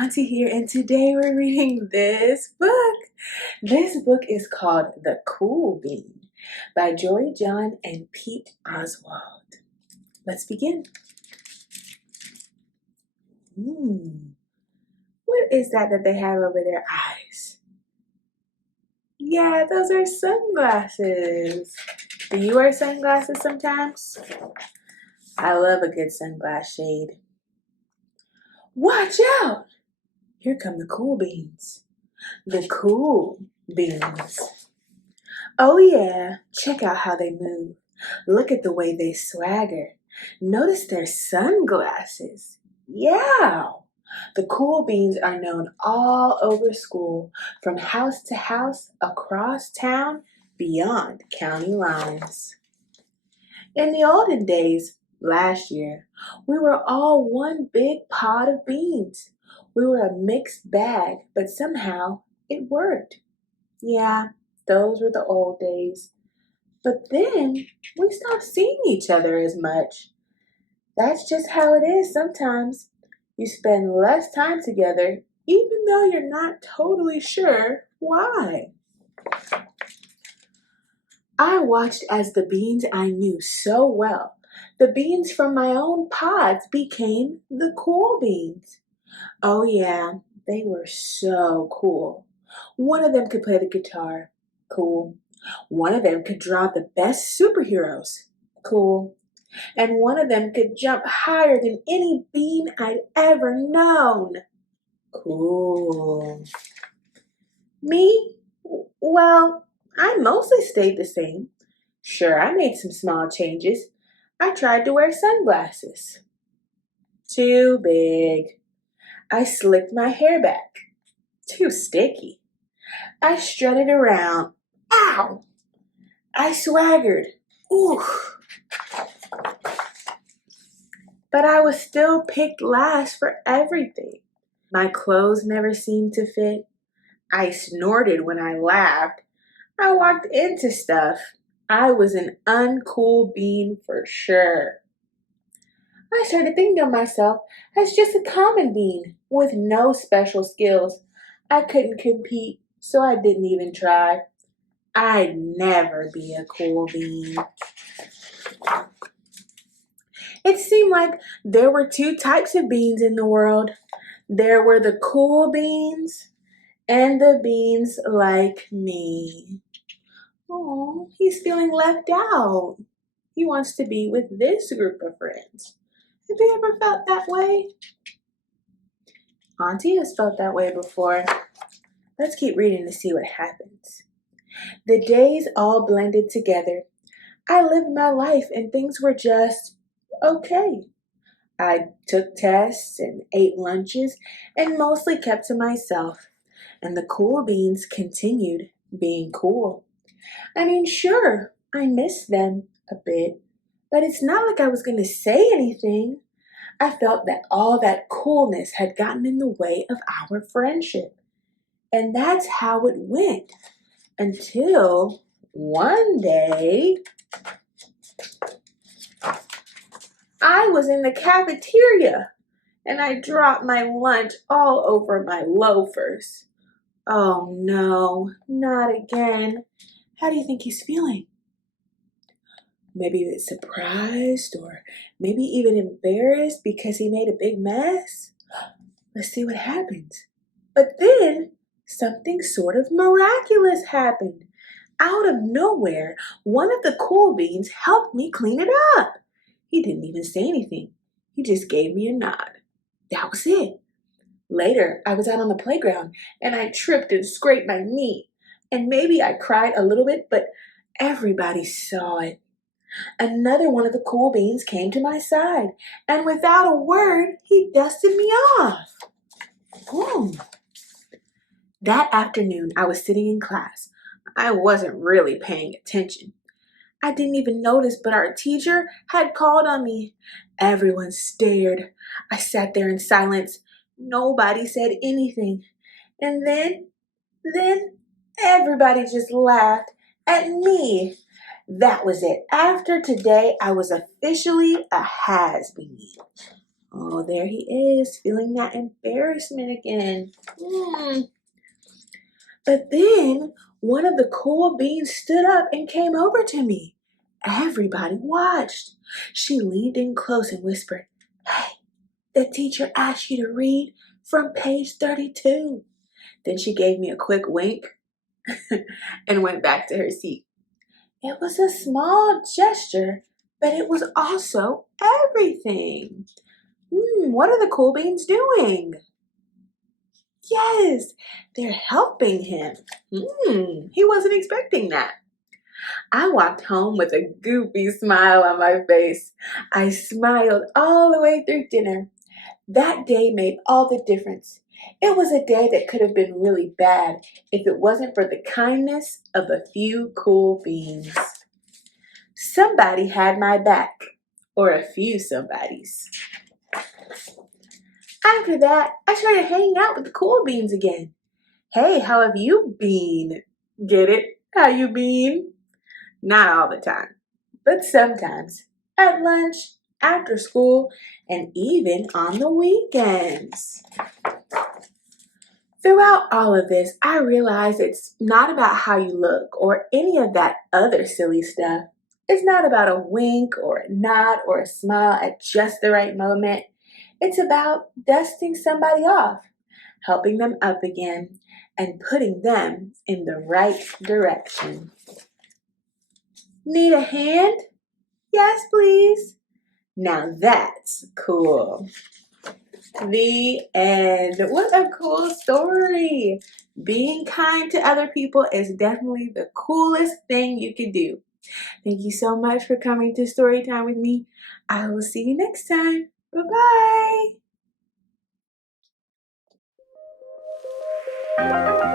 Auntie here, and today we're reading this book. This book is called The Cool Bean by Jory John and Pete Oswald. Let's begin. What is that they have over their eyes? Yeah, those are sunglasses. Do you wear sunglasses sometimes? I love a good sunglass shade. Watch out! Here come the cool beans. The cool beans. Oh yeah, check out how they move. Look at the way they swagger. Notice their sunglasses. Yeah! The cool beans are known all over school, from house to house, across town, beyond county lines. In the olden days, last year, we were all one big pot of beans. We were a mixed bag, but somehow it worked. Yeah, those were the old days. But then we stopped seeing each other as much. That's just how it is sometimes. You spend less time together, even though you're not totally sure why. I watched as the beans I knew so well, the beans from my own pods, became the cool beans. Oh yeah, they were so cool. One of them could play the guitar. Cool. One of them could draw the best superheroes. Cool. And one of them could jump higher than any bean I'd ever known. Cool. Me? Well, I mostly stayed the same. Sure, I made some small changes. I tried to wear sunglasses. Too big. I slicked my hair back. Too sticky. I strutted around. Ow! I swaggered. Oof. But I was still picked last for everything. My clothes never seemed to fit. I snorted when I laughed. I walked into stuff. I was an uncool bean for sure. I started thinking of myself as just a common bean with no special skills. I couldn't compete, so I didn't even try. I'd never be a cool bean. It seemed like there were two types of beans in the world. There were the cool beans and the beans like me. Oh, he's feeling left out. He wants to be with this group of friends. Have you ever felt that way? Auntie has felt that way before. Let's keep reading to see what happens. The days all blended together. I lived my life and things were just okay. I took tests and ate lunches and mostly kept to myself. And the cool beans continued being cool. I mean, sure, I missed them a bit, but it's not like I was going to say anything. I felt that all that coolness had gotten in the way of our friendship. And that's how it went until one day I was in the cafeteria and I dropped my lunch all over my loafers. Oh no, not again. How do you think he's feeling? Maybe a bit surprised or maybe even embarrassed because he made a big mess? Let's see what happens. But then something sort of miraculous happened. Out of nowhere, one of the cool beans helped me clean it up. He didn't even say anything. He just gave me a nod. That was it. Later, I was out on the playground and I tripped and scraped my knee. And maybe I cried a little bit, but everybody saw it. Another one of the cool beans came to my side, and without a word, he dusted me off. Boom. That afternoon, I was sitting in class. I wasn't really paying attention. I didn't even notice, but our teacher had called on me. Everyone stared. I sat there in silence. Nobody said anything. And then everybody just laughed at me. That was it. After today, I was officially a has-been. Oh, there he is, feeling that embarrassment again. But then one of the cool beans stood up and came over to me. Everybody watched. She leaned in close and whispered, "Hey, the teacher asked you to read from page 32. Then she gave me a quick wink and went back to her seat. It was a small gesture, but it was also everything. What are the cool beans doing? Yes, they're helping him. He wasn't expecting that. I walked home with a goofy smile on my face. I smiled all the way through dinner. That day made all the difference. It was a day that could have been really bad if it wasn't for the kindness of a few cool beans. Somebody had my back, or a few somebodies. After that, I started hanging out with the cool beans again. Hey, how have you been? Get it? How you been? Not all the time, but sometimes. At lunch, after school, and even on the weekends. Throughout all of this, I realized it's not about how you look or any of that other silly stuff. It's not about a wink or a nod or a smile at just the right moment. It's about dusting somebody off, helping them up again, and putting them in the right direction. Need a hand? Yes, please. Now that's cool. The end. What a cool story. Being kind to other people is definitely the coolest thing you can do. Thank you so much for coming to story time with me. I will see you next time. Bye-bye.